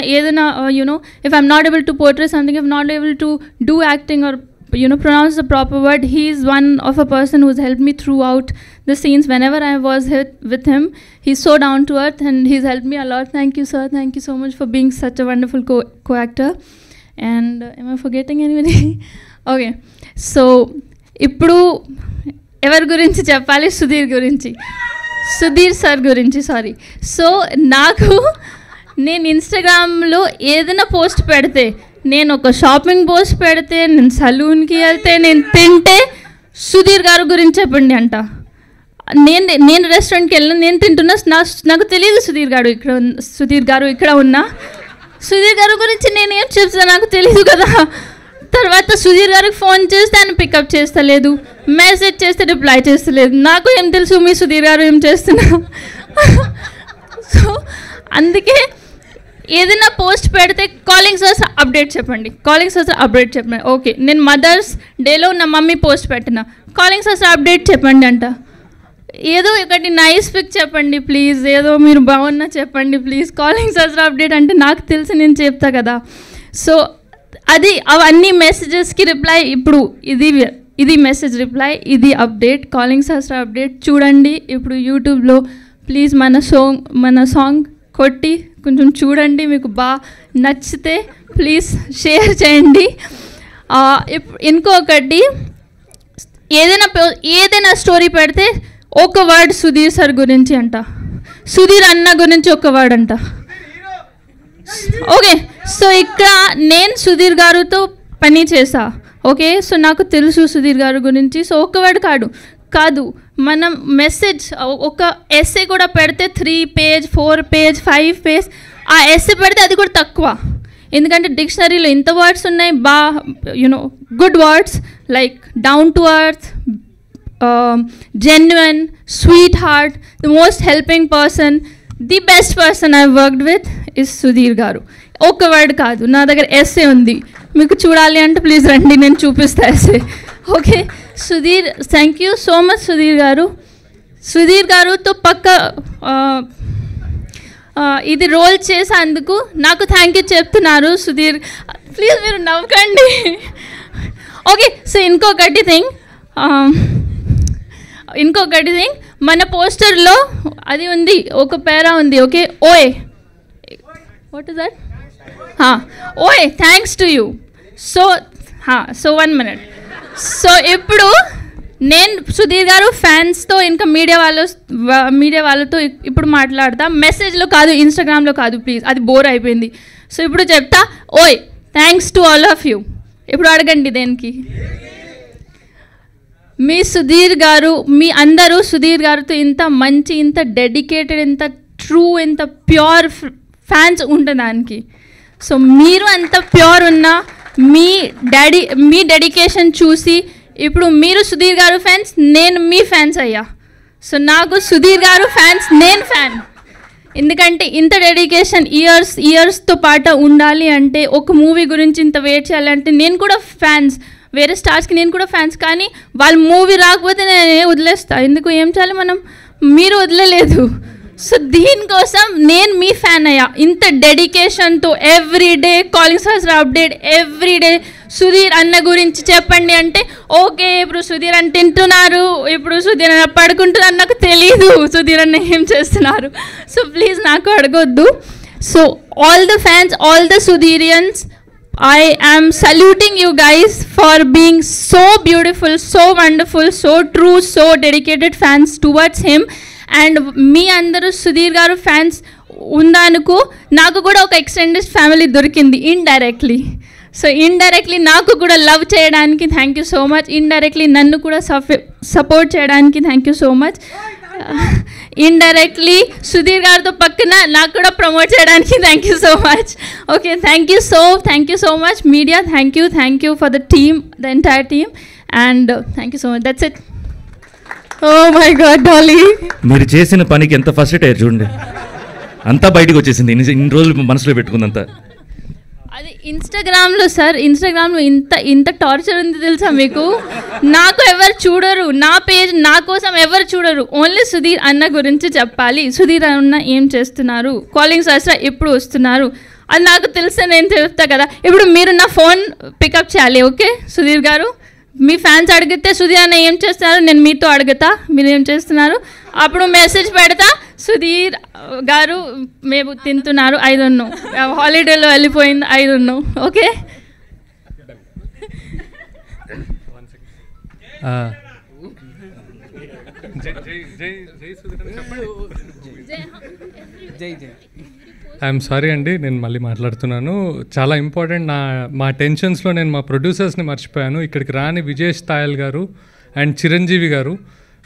if I'm not able to portray something, if I'm not able to do acting or pronounce the proper word, he is one of a person who's helped me throughout the scenes. Whenever I was with him, he's so down to earth and he's helped me a lot. Thank you sir, thank you so much for being such a wonderful co-actor. And am I forgetting anybody? Okay, so ఇప్పుడు ఎవరి గురించి చెప్పాలి? సుధీర్ సార్ గురించి సారీ. సో నేను ఇన్స్టాగ్రామ్లో ఏదైనా పోస్ట్ పెడితే, నేను ఒక షాపింగ్ పోస్ట్ పెడితే, నేను సలూన్కి వెళ్తే, నేను తింటే సుధీర్ గారు గురించి చెప్పండి అంట. నేను రెస్టారెంట్కి వెళ్ళిన, నేను తింటున్నా, నాకు తెలియదు సుధీర్ గారు ఇక్కడ ఉన్నా. సుధీర్ గారు గురించి నేను ఏం చెప్తా నాకు తెలియదు కదా. తర్వాత సుధీర్ గారికి ఫోన్ చేస్తే ఆయన పికప్ చేస్తలేదు, మెసేజ్ చేస్తే రిప్లై చేస్తలేదు. నాకు ఏం తెలుసు మీ సుధీర్ గారు ఏం చేస్తున్నా. సో అందుకే ఏదైనా పోస్ట్ పెడితే కాలింగ్ సర్స్ అప్డేట్ చెప్పండి. ఓకే, నేను మదర్స్ డేలో నా మమ్మీ పోస్ట్ పెట్టిన, కాలింగ్ సర్స్ అప్డేట్ చెప్పండి అంట. ఏదో ఒకటి నైస్ పిక్ చెప్పండి ప్లీజ్, ఏదో మీరు బాగున్నా చెప్పండి ప్లీజ్. కాలింగ్ సర్స్ అప్డేట్ అంటే నాకు తెలిసి నేను చెప్తా కదా. సో అవన్నీ మెసేజెస్కి రిప్లై. ఇప్పుడు ఇది మెసేజ్ రిప్లై, ఇది అప్డేట్, కాలింగ్ సర్స్ అప్డేట్ చూడండి. ఇప్పుడు యూట్యూబ్లో ప్లీజ్ మన సాంగ్ కొట్టి కొంచెం చూడండి, మీకు బాగా నచ్చితే ప్లీజ్ షేర్ చేయండి. ఇంకొకటి, ఏదైనా స్టోరీ పెడితే ఒక వర్డ్ సుధీర్ సార్ గురించి అంట, సుధీర్ అన్న గురించి ఒక వర్డ్ అంట. ఓకే, సో ఇక్కడ నేను సుధీర్ గారితో పని చేసా. ఓకే, సో నాకు తెలుసు సుధీర్ గారి గురించి. సో ఒక వర్డ్ కాదు, కాదు, మనం మెసేజ్ ఒక ఎస్సే కూడా పెడితే 3 పేజ్ 4 పేజ్ 5 పేజ్ ఆ ఎస్సే పెడితే అది కూడా తక్కువ. ఎందుకంటే డిక్షనరీలో ఇంత వర్డ్స్ ఉన్నాయి, good words like down to earth, genuine, sweetheart, the most helping person, the best person I've worked with is Sudhir garu. ఒక వర్డ్ కాదు, నా దగ్గర ఎస్సే ఉంది, మీకు చూడాలి అంటే ప్లీజ్ రండి, నేను చూపిస్తా essay. Okay Sudheer, thank you so much Sudheer గారు. సుధీర్ గారుతో పక్క ఇది రోల్ చేసేందుకు నాకు థ్యాంక్ యూ చెప్తున్నారు సుధీర్. ప్లీజ్ మీరు నవ్వకండి. ఓకే సో ఇంకొకటి థింగ్ మన పోస్టర్లో అది ఉంది, ఒక పేరా ఉంది. ఓకే ఓయ్, వాట్ ఇస్ దట్? ఓయ్ thanks to you. So 1 minute. So ఇప్పుడు నేను సుధీర్ గారు ఫ్యాన్స్తో ఇంకా మీడియా వాళ్ళతో ఇప్పుడు మాట్లాడతా, మెసేజ్లో కాదు, ఇన్స్టాగ్రామ్లో కాదు ప్లీజ్, అది బోర్ అయిపోయింది. సో ఇప్పుడు చెప్తా, ఓయ్ thanks to all of you. ఇప్పుడు అడగండి దేనికి. మీ సుధీర్ గారు, మీ అందరూ సుధీర్ గారితో ఇంత మంచి, ఇంత డెడికేటెడ్, ఇంత ట్రూ, ఇంత ప్యూర్ ఫ్యాన్స్ ఉండడానికి. సో మీరు అంత ప్యూర్ ఉన్న మీ డెడికేషన్ చూసి ఇప్పుడు మీరు సుధీర్ గారు ఫ్యాన్స్, నేను మీ ఫ్యాన్స్ అయ్యా. సో నాకు సుధీర్ గారు ఫ్యాన్స్, నేను ఫ్యాన్. ఎందుకంటే ఇంత డెడికేషన్ ఇయర్స్తో పాటు ఉండాలి అంటే, ఒక మూవీ గురించి ఇంత వెయిట్ చేయాలంటే, నేను కూడా ఫ్యాన్స్, వేరే స్టార్స్కి నేను కూడా ఫ్యాన్స్, కానీ వాళ్ళ మూవీ రాకపోతే నేను వదిలేస్తా. ఎందుకు, ఏం చేయాలి మనం, మీరు వదిలేదు. సో దీనికోసం నేను మీ ఫ్యాన్ అయ్యా. ఇంత డెడికేషన్తో ఎవ్రీడే కాలింగ్ సహస్ర అప్డేట్, ఎవ్రీడే సుధీర్ అన్న గురించి చెప్పండి అంటే, ఓకే ఇప్పుడు సుధీర్ అన్న తింటున్నారు, ఇప్పుడు సుధీర్ అన్న పడుకుంటున్నారు, నాకు తెలీదు సుధీర్ అన్న ఏం చేస్తున్నారు. సో ప్లీజ్ నాకు అడగొద్దు. So all the fans, all the Sudheerians, I am saluting you guys for being so beautiful, so wonderful, so true, so dedicated fans towards him. And మీ అందరూ సుధీర్ గారు ఫ్యాన్స్ ఉందనుకో, నాకు కూడా ఒక ఎక్స్టెండెడ్ ఫ్యామిలీ దొరికింది ఇండైరెక్ట్లీ. సో ఇండైరెక్ట్లీ నాకు కూడా లవ్ చేయడానికి thank you so much, indirectly నన్ను కూడా సపోర్ట్ చేయడానికి thank you so much, indirectly Sudheer గారితో పక్కన నాకు కూడా ప్రమోట్ చేయడానికి thank you so much. Okay thank you so much media, thank you for the team, the entire team, and thank you so much. That's it. Oh my God Dolly, మీరు చేసిన పనికి ఎంత ఫస్ట్ అయ్యారు చూడండి, అంతా బయటకు వచ్చేసింది, ఇన్ని రోజులు మనసులో పెట్టుకుందంతా. అది ఇన్స్టాగ్రామ్లో సార్, ఇన్స్టాగ్రామ్లో ఇంత టార్చర్ ఉంది తెలుసా మీకు. నాకు ఎవరు చూడరు, నా పేజ్ నా కోసం ఎవరు చూడరు, ఓన్లీ సుధీర్ అన్న గురించి చెప్పాలి, సుధీర్ అన్న ఏం చేస్తున్నారు, కాలింగ్ సహస్ర ఎప్పుడు వస్తున్నారు, అది నాకు తెలిస్తే నేను చెప్తా కదా. ఇప్పుడు మీరు నా ఫోన్ పికప్ చేయాలి. ఓకే సుధీర్ గారు, మీ ఫ్యాన్స్ అడిగితే సుధీర్ అన్న ఏం చేస్తున్నారు, నేను మీతో అడుగుతా మీరు ఏం చేస్తున్నారు, అప్పుడు మెసేజ్ పెడతా, సుధీర్ గారు మేము తింటున్నారు, ఐ డోంట్ నో, హాలిడేలో వెళ్ళిపోయింది, I don't know. Okay I'm sorry అండి, నేను మళ్ళీ మాట్లాడుతున్నాను. చాలా ఇంపార్టెంట్, మా టెన్షన్స్లో నేను మా ప్రొడ్యూసర్స్ని మర్చిపోయాను. ఇక్కడికి రాని విజయ్ స్థాయల్ గారు అండ్ చిరంజీవి గారు,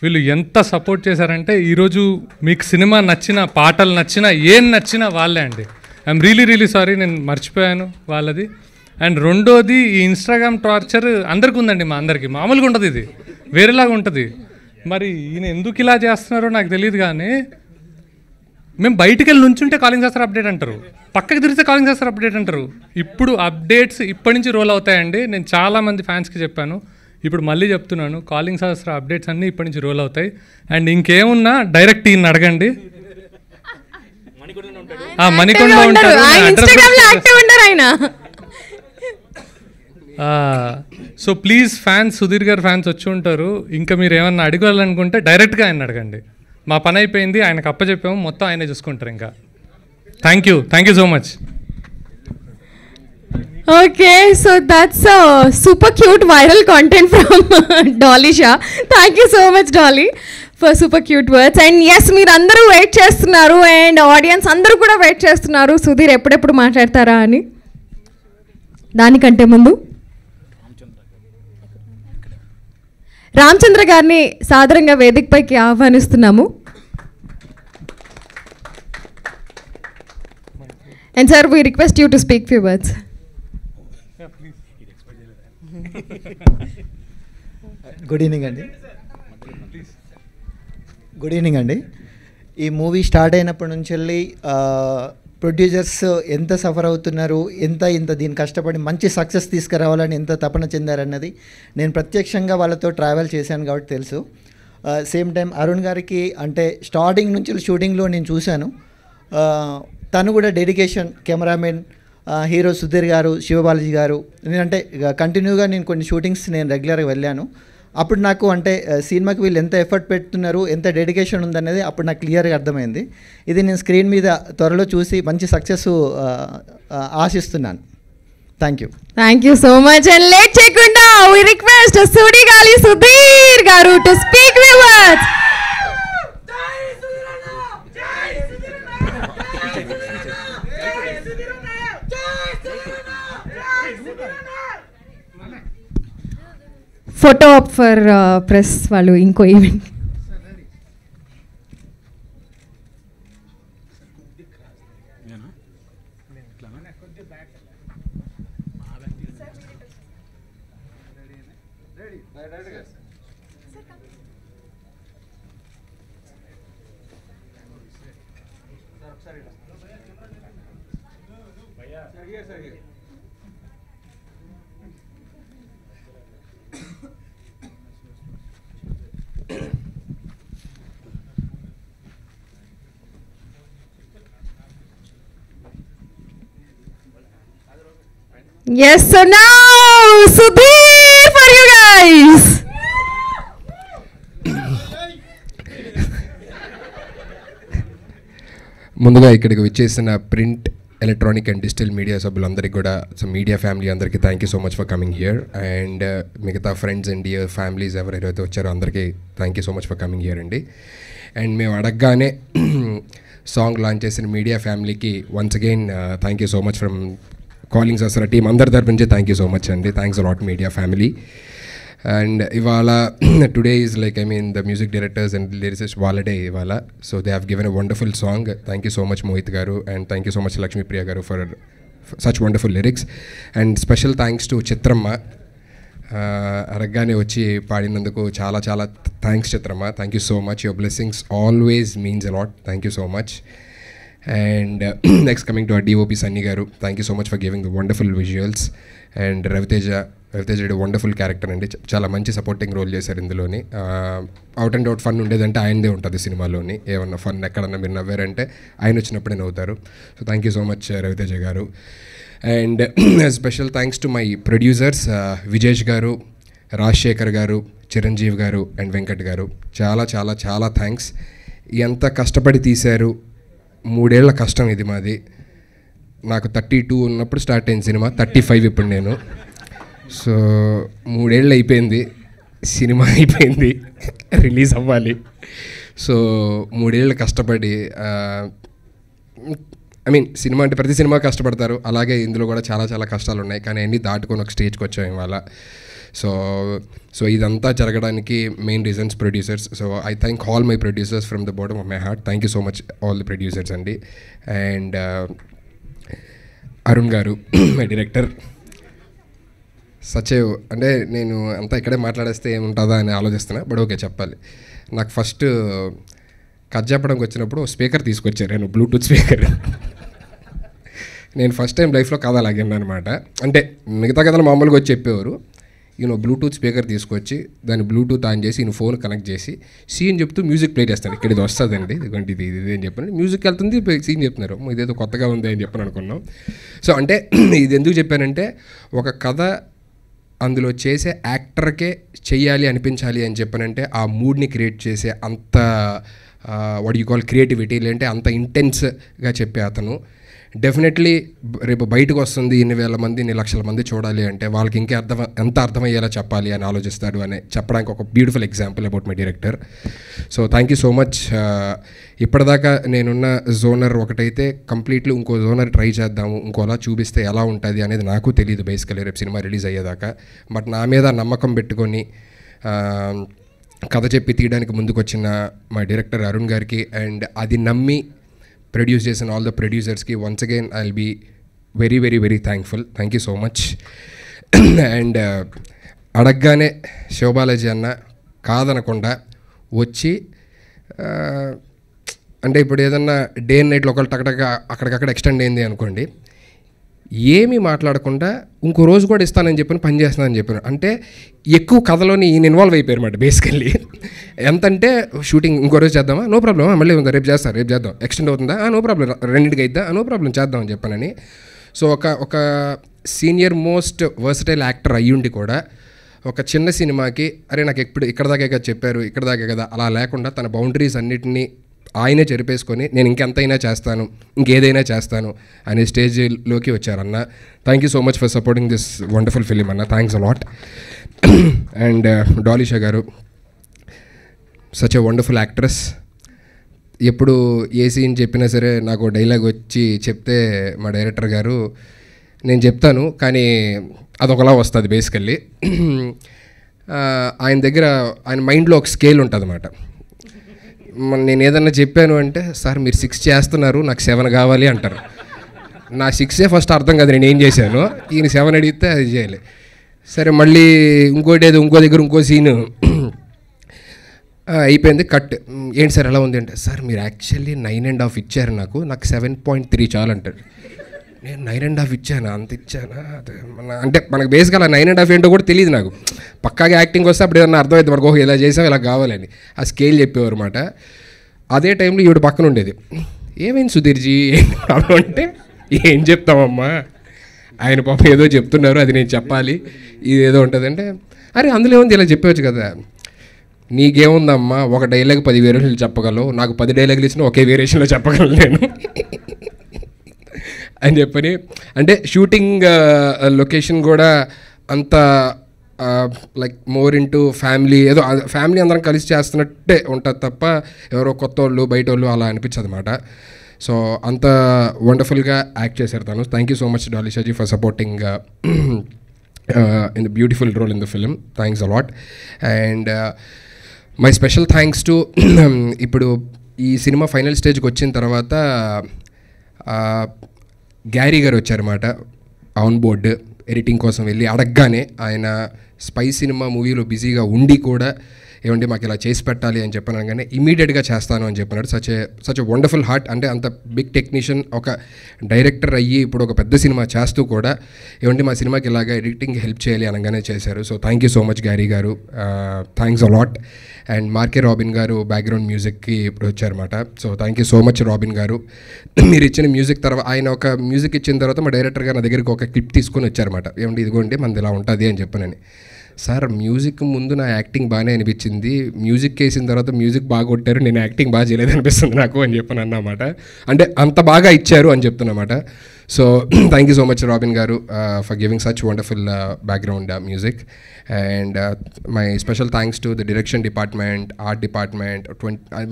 వీళ్ళు ఎంత సపోర్ట్ చేశారంటే, ఈరోజు మీకు సినిమా నచ్చిన, పాటలు నచ్చినా, ఏం నచ్చినా వాళ్ళే అండి. ఐఎమ్ రియలీ సారీ, నేను మర్చిపోయాను వాళ్ళది. అండ్ రెండోది, ఈ ఇన్స్టాగ్రామ్ టార్చర్ అందరికీ ఉందండి, మా అందరికీ మామూలుగా ఉంటుంది, ఇది వేరేలాగా ఉంటుంది. మరి ఈయన ఎందుకు ఇలా చేస్తున్నారో నాకు తెలియదు, కానీ మేము బయటికి వెళ్ళి నుంచుంటే కాలింగ్ సహస్ర అప్డేట్ అంటారు, పక్కకి తిరిగితే కాలింగ్ సహస్ర అప్డేట్ అంటారు. ఇప్పుడు అప్డేట్స్ ఇప్పటి నుంచి రోల్ అవుతాయండి. నేను చాలామంది ఫ్యాన్స్కి చెప్పాను, ఇప్పుడు మళ్ళీ చెప్తున్నాను, కాలింగ్ సహస్ర అప్డేట్స్ అన్నీ ఇప్పటి నుంచి రోల్ అవుతాయి. అండ్ ఇంకేమున్నా డైరెక్ట్ ఈయన అడగండి, మణికొండలో ఉంటారు. సో ప్లీజ్ ఫ్యాన్స్, సుధీర్ గారు ఫ్యాన్స్ వచ్చి ఉంటారు, ఇంకా మీరు ఏమన్నా అడగాలనుకుంటే డైరెక్ట్గా ఆయన అడగండి. మా పని అయిపోయింది, ఆయనకు అప్పచెప్పాము, మొత్తం ఆయనే చూసుకుంటారు. ఇంకా thank you so much. Okay, so that's super cute viral content from Dolly Shah. Thank you so much, Dolly, for super cute words. And yes, మీరు అందరూ వెయిట్ చేస్తున్నారు, అండ్ ఆడియన్స్ అందరూ కూడా వెయిట్ చేస్తున్నారు సుధీర్ ఎప్పుడెప్పుడు మాట్లాడతారా అని. దానికంటే ముందు రామచంద్ర గారిని సాదరంగా వేదికపైకి ఆహ్వానిస్తున్నాము. And sir, we request you to speak few words. Good evening అండి. గుడ్ ఈవినింగ్ అండి. ఈ మూవీ స్టార్ట్ అయినప్పటి నుంచి వెళ్ళి ప్రొడ్యూసర్స్ ఎంత సఫర్ అవుతున్నారు, ఇంత దీన్ని కష్టపడి మంచి సక్సెస్ తీసుకురావాలని ఎంత తపన చెందారన్నది నేను ప్రత్యక్షంగా వాళ్ళతో ట్రావెల్ చేశాను కాబట్టి తెలుసు. సేమ్ టైం అరుణ్ గారికి అంటే స్టార్టింగ్ నుంచి షూటింగ్లో నేను చూశాను. తను కూడా డెడికేషన్, కెమెరామెన్, హీరో సుధీర్ గారు, శివబాలాజీ గారు, నేనంటే కంటిన్యూగా నేను కొన్ని షూటింగ్స్ నేను రెగ్యులర్గా వెళ్ళాను. అప్పుడు నాకు అంటే సినిమాకి వీళ్ళు ఎంత ఎఫర్ట్ పెడుతున్నారు, ఎంత డెడికేషన్ ఉందనేది అప్పుడు నాకు క్లియర్గా అర్థమైంది. ఇది నేను స్క్రీన్ మీద త్వరలో చూసి మంచి సక్సెస్ ఆశిస్తున్నాను. Thank you. Thank you so much. And late చేయకుండా we request సుడిగాలి సుధీర్ గారు to speak with us. Photo up for press వాళ్ళు ఇంకో event. Yes, so now Sudhir for you guys. ముందుగా ఇక్కడికి వచ్చేసిన print, electronic and digital media సభ్యులందరికీ కూడా, సో మీడియా ఫ్యామిలీ అందరికీ thank you so much for coming here. And మిగతా ఫ్రెండ్స్ అండ్ డియర్ ఫ్యామిలీస్ ఎవరైతే వచ్చారో అందరికీ thank you so much for coming here అండి. అండ్ మేము అడగగానే సాంగ్ లాంచ్ చేసిన మీడియా ఫ్యామిలీకి once again thank you so much from calling Sahasra team అందరి తరపు నుంచి థ్యాంక్ యూ సో మచ్ అండి. Thanks a lot media family. And ఇవాళ today is like the music directors and lyricist వాళ్ళ డే ఇవాళ. So they have given a wonderful song. Thank you so much Mohit garu and thank you so much Lakshmipriya garu for such wonderful lyrics. And special thanks to Chitramma, అరగ్గానే వచ్చి పాడినందుకు చాలా చాలా thanks Chitramma. Thank you so much. Your blessings always means a lot. Thank you so much. And next coming to our DOP Sunny garu, thank you so much for giving the wonderful visuals. And Raviteja wonderful character అండి, చాలా మంచి సపోర్టింగ్ రోల్ చేశారు ఇందులోని. అవుట్ అండ్ అవుట్ ఫన్ ఉండేదంటే ఆయనదే ఉంటుంది సినిమాలోని. ఏమన్నా ఫన్ ఎక్కడన్నా మీరు నవ్వారంటే ఆయన వచ్చినప్పుడే నవ్వుతారు. So thank you so much Raviteja garu. And special thanks to my producers Vijesh garu, Rajasekhar గారు, చిరంజీవి గారు అండ్ వెంకట్ గారు. చాలా చాలా చాలా థ్యాంక్స్. ఎంత కష్టపడి తీశారు. 3 ఏళ్ల కష్టం ఇది మాది. నాకు 32 ఉన్నప్పుడు స్టార్ట్ అయింది సినిమా, 35 ఇప్పుడు నేను. సో 3 ఏళ్ళు అయిపోయింది, సినిమా అయిపోయింది, రిలీజ్ అవ్వాలి. సో 3 ఏళ్ళు కష్టపడి, సినిమా అంటే ప్రతి సినిమా కష్టపడతారు, అలాగే ఇందులో కూడా చాలా చాలా కష్టాలు ఉన్నాయి. కానీ అన్నీ దాటుకొని ఒక స్టేజ్కి వచ్చాం ఇవాళ. సో ఇదంతా జరగడానికి main reasons producers. So I thank all my producers from the bottom of my heart. Thank you so much all the producers అండి. అండ్ అరుణ్ గారు మై డైరెక్టర్. సచేవ్ అంటే నేను అంతా ఇక్కడే మాట్లాడేస్తే ఏముంటుందా అని ఆలోచిస్తున్నా, బట్ ఓకే చెప్పాలి. నాకు ఫస్ట్ కథ చెప్పడానికి వచ్చినప్పుడు స్పీకర్ తీసుకొచ్చారు, నేను బ్లూటూత్ స్పీకర్. నేను ఫస్ట్ టైం లైఫ్లో కథ లాగాను అనమాట. అంటే మిగతా కథలు మామూలుగా వచ్చి చెప్పేవారు, బ్లూటూత్ స్పీకర్ తీసుకొచ్చి దాన్ని బ్లూటూత్ ఆన్ చేసి ఈయన ఫోన్ కనెక్ట్ చేసి సీన్ చెప్తూ మ్యూజిక్ ప్లే చేస్తాను. ఇక్కడ ఇది వస్తుందండి, ఇదిగోండి ఇది ఇది అని చెప్పాను. మ్యూజిక్ వెళ్తుంది, సీన్ చెప్తున్నారు, ఇదేదో కొత్తగా ఉంది అని చెప్పని అనుకున్నాం. సో అంటే ఇది ఎందుకు చెప్పానంటే, ఒక కథ అందులో చేసే యాక్టర్కే చెయ్యాలి అనిపించాలి అని చెప్పానంటే ఆ మూడ్ని క్రియేట్ చేసే అంత వాట్ యూ కాల్ క్రియేటివిటీ, లేదంటే అంత ఇంటెన్స్గా చెప్పే అతను డెఫినెట్లీ రేపు బయటకు వస్తుంది, ఇన్ని వేల మంది, ఇన్ని లక్షల మంది చూడాలి అంటే వాళ్ళకి ఇంకా ఎంత అర్థమయ్యేలా చెప్పాలి అని ఆలోచిస్తాడు అని చెప్పడానికి ఒక beautiful example about my director. So thank you so much. ఇప్పటిదాకా నేనున్న జోనర్ ఒకటైతే కంప్లీట్లీ ఇంకో జోనర్ ట్రై చేద్దాము, ఇంకోలా చూపిస్తే ఎలా ఉంటుంది అనేది నాకు తెలియదు బేసికలీ రేపు సినిమా రిలీజ్ అయ్యేదాకా. బట్ నా మీద నమ్మకం పెట్టుకొని కథ చెప్పి తీయడానికి ముందుకు వచ్చిన మా డైరెక్టర్ అరుణ్ గారికి అండ్ అది నమ్మి ప్రొడ్యూస్ చేసిన ఆల్ ద ప్రొడ్యూసర్స్కి once again I will be very very very thankful. Thank you so much. And అడగగానే శివబాలాజీ అన్న కాదనకుండా వచ్చి అంటే ఇప్పుడు ఏదన్నా డే అండ్ నైట్లో ఒకళ్ళు టకటక అక్కడికక్కడ ఎక్స్టెండ్ అయింది అనుకోండి, ఏమీ మాట్లాడకుండా ఇంకో రోజు కూడా ఇస్తానని చెప్పి పని చేస్తున్నానని చెప్పాను. అంటే ఎక్కువ కథలోని ఈయన ఇన్వాల్వ్ అయిపోయారు అన్నమాట బేసికల్లీ. ఎంతంటే షూటింగ్ ఇంకో రోజు చేద్దామా, నో ప్రాబ్లం, మళ్ళీ ఉందా రేపు చేద్దాం, ఎక్స్టెండ్ అవుతుందా, నో ప్రాబ్లం, రెండింటికి అయిద్దా, నో ప్రాబ్లం, చేద్దాం అని చెప్పానని. సో ఒక సీనియర్ మోస్ట్ వర్సటైల్ యాక్టర్ అయ్యుండి కూడా ఒక చిన్న సినిమాకి అరే నాకు ఇక్కడ దాకే కదా చెప్పారు, ఇక్కడ దాకే కదా అలా లేకుండా తన బౌండరీస్ అన్నిటినీ ఆయనే చెరిపేసుకొని నేను ఇంకెంతైనా చేస్తాను, ఇంకేదైనా చేస్తాను అనే స్టేజ్లోకి వచ్చారన్న. Thank you so much for supporting this wonderful film అన్న. Thanks a lot. And Dalisha garu such a wonderful actress. ఎప్పుడు ఏ సీన్ చెప్పినా సరే నాకు డైలాగ్ వచ్చి చెప్తే మా డైరెక్టర్ గారు నేను చెప్తాను కానీ అదొకలా వస్తుంది బేసికల్లీ. ఆయన దగ్గర ఆయన మైండ్లో ఒక స్కేల్ ఉంటుంది అన్నమాట. నేను ఏదన్నా చెప్పాను అంటే సార్ మీరు 6 చేస్తున్నారు, నాకు 7 కావాలి అంటారు. నా 6 ఫస్ట్ అర్థం కాదు నేను ఏం చేశాను, ఈయన 7 అడిగితే అది చేయాలి. సరే మళ్ళీ ఇంకోటి ఏదో ఇంకో దగ్గర ఇంకో సీను అయిపోయింది, కట్. ఏంటి సార్ ఎలా ఉంది అంటే సార్ మీరు యాక్చువల్లీ 9.5 ఇచ్చారు, నాకు 7.3 చాలు అంటారు. నేను 9.5 ఇచ్చానా, అంత ఇచ్చానా అంటే మనకు బేసిక్గా 9.5 ఏంటో కూడా తెలియదు నాకు. పక్కాగా యాక్టింగ్ వస్తే అప్పుడు ఏదన్నా అర్థమైంది మనకు, ఓహో ఇలా చేసాం ఇలా కావాలని ఆ స్కేల్ చెప్పేవారు అనమాట. అదే టైంలో ఈవిడ పక్కన ఉండేది, ఏమైంది సుధీర్జీ అంటే ఏం చెప్తామమ్మా, ఆయన పాపం ఏదో చెప్తున్నారు అది నేను చెప్పాలి, ఇది ఏదో ఉంటుంది అంటే అరే అందులో ఏముంది ఇలా చెప్పవచ్చు కదా, నీకేముందమ్మా ఒక డైలాగ్ 10 వేరియేషన్లు చెప్పగలవు, నాకు 10 డైలాగులు ఇచ్చినా ఒకే వేరియేషన్లో చెప్పగలను నేను అని చెప్పని. అంటే షూటింగ్ లొకేషన్ కూడా అంత లైక్ మోర్ ఇంటూ ఫ్యామిలీ, ఏదో ఫ్యామిలీ అందరం కలిసి చేస్తున్నట్టే ఉంటుంది తప్ప ఎవరో కొత్త వాళ్ళు బయట వాళ్ళు అలా అనిపించదు అనమాట. సో అంత వండర్ఫుల్గా యాక్ట్ చేశారు తను. Thank you so much Dalishaji for supporting in the beautiful role in the film. Thanks a lot. And my special thanks to ఇప్పుడు ఈ సినిమా ఫైనల్ స్టేజ్కి వచ్చిన తర్వాత గ్యారీ గారు వచ్చారన్నమాట ఆన్ బోర్డ్ ఎడిటింగ్ కోసం వెళ్ళి. అడగగానే ఆయన స్పై సినిమా మూవీలో బిజీగా ఉండి కూడా ఏమంటే మాకు ఇలా చేసి పెట్టాలి అని చెప్పాను కానీ ఇమీడియట్గా చేస్తాను అని చెప్పినాడు. Such a wonderful heart. అంటే అంత బిగ్ టెక్నీషియన్ ఒక డైరెక్టర్ అయ్యి ఇప్పుడు ఒక పెద్ద సినిమా చేస్తూ కూడా ఏమంటే మా సినిమాకి ఇలాగా ఎడిటింగ్ హెల్ప్ చేయాలి అనగానే చేశారు. So thank you so much Gary garu, thanks a lot. And Mark K Robin garu background మ్యూజిక్కి ఇప్పుడు వచ్చారన్నమాట. So thank you so much Robin garu. మీరు ఇచ్చిన మ్యూజిక్ తర్వాత ఆయన ఒక మ్యూజిక్ ఇచ్చిన తర్వాత మా డైరెక్టర్ గారు నా దగ్గరికి ఒక క్లిప్ తీసుకొని వచ్చారన్నమాట. ఏమంటే ఇదిగోండి మనది ఇలా ఉంటుంది అని చెప్పానని. సార్ మ్యూజిక్ ముందు నా యాక్టింగ్ బాగానే అనిపించింది, మ్యూజిక్ వేసిన తర్వాత మ్యూజిక్ బాగా కొట్టారు, నేను యాక్టింగ్ బాగా చేయలేదు అనిపిస్తుంది నాకు అని చెప్పాను అన్నమాట. అంటే అంత బాగా ఇచ్చారు అని చెప్తున్నమాట. So thank you so much Robin garu for giving such wonderful background music. And my special thanks to the direction department, art department,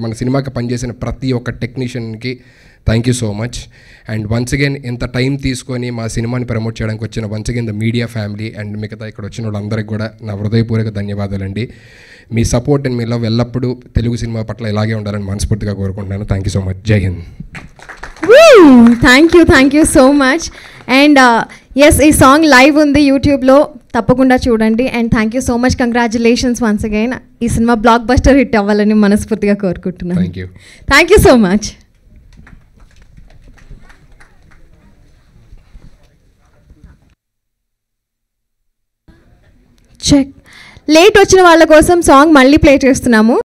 మన సినిమాకి పనిచేసిన ప్రతి ఒక్క టెక్నీషియన్కి thank you so much. And once again ఇంత టైం తీసుకొని మా సినిమాని ప్రమోట్ చేయడానికి వచ్చిన once again the media family and మిగతా ఇక్కడ వచ్చిన వాళ్ళందరికీ కూడా నా హృదయపూర్వక ధన్యవాదాలండి. మీ సపోర్ట్ అండ్ మీ లవ్ ఎల్లప్పుడూ తెలుగు సినిమా పట్ల ఇలాగే ఉండాలని మనస్ఫూర్తిగా కోరుకుంటున్నాను. Thank you so much. జై హింద్. Thank you so much. And yes ఈ సాంగ్ లైవ్ ఉంది యూట్యూబ్లో, తప్పకుండా చూడండి. And thank you so much, congratulations once again. ఈ సినిమా బ్లాక్ బస్టర్ హిట్ అవ్వాలని మనస్ఫూర్తిగా కోరుకుంటున్నాను. థ్యాంక్ యూ సో మచ్. చెక్ లేట్ వచ్చిన వాళ్ళ కోసం సాంగ్ మళ్ళీ ప్లే చేస్తున్నాము.